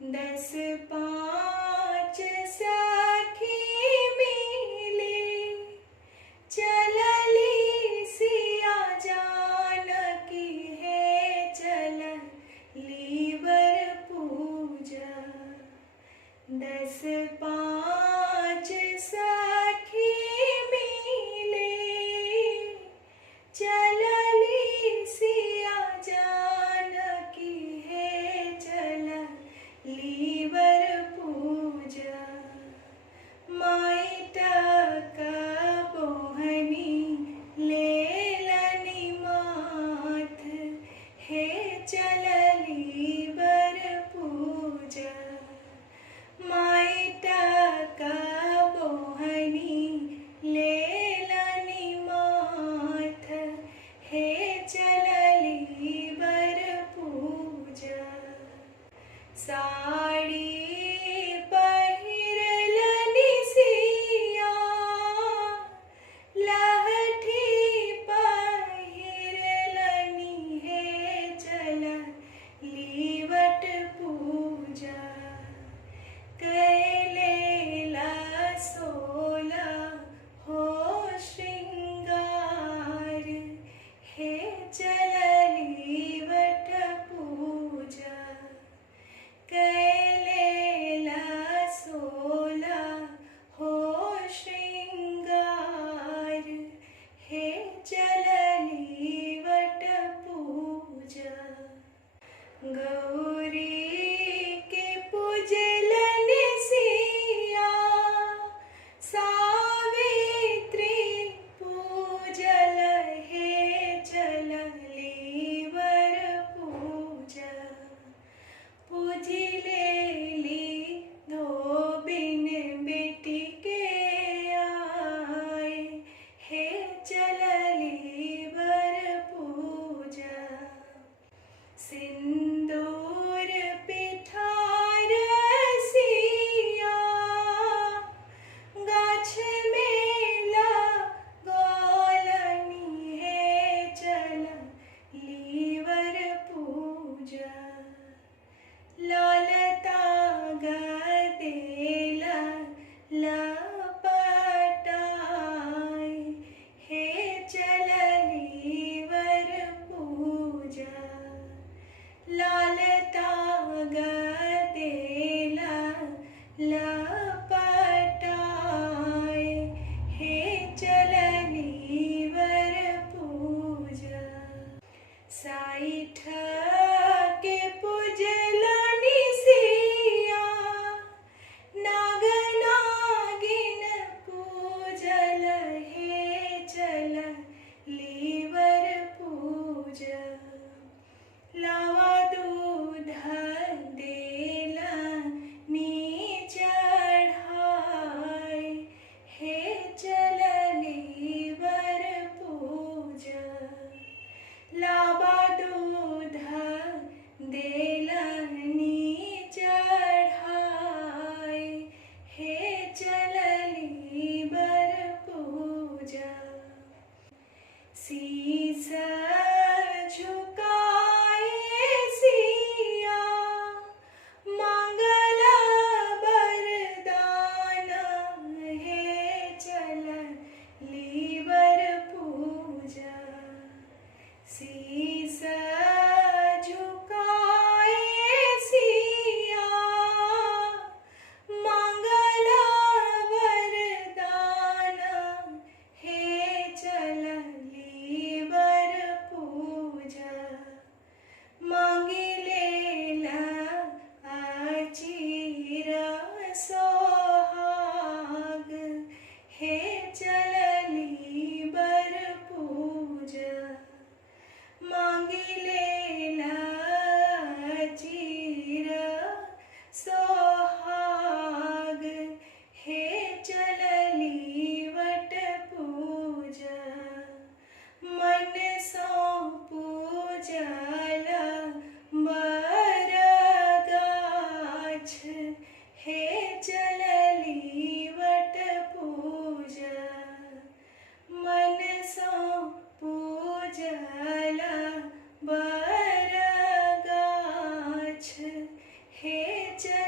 दस पाँच सखी मिली चलली सिया जानकी है चलली वर पूजा। दस पाँच सखी मिली चलली सिया जानकी है चलली वर पूजा। माई टका बोहनी लेलनी माथ हे चलली वर पूजा। माई टका बोहनी लेलनी माथ हे चलली वर पूजा। साड़ी पहिरलनि सिया लहठी पहिरलनि हे चलली वट पूजा। कैलेला सोला हो श्रृंगार हे चलली वट पूजा। कैले चल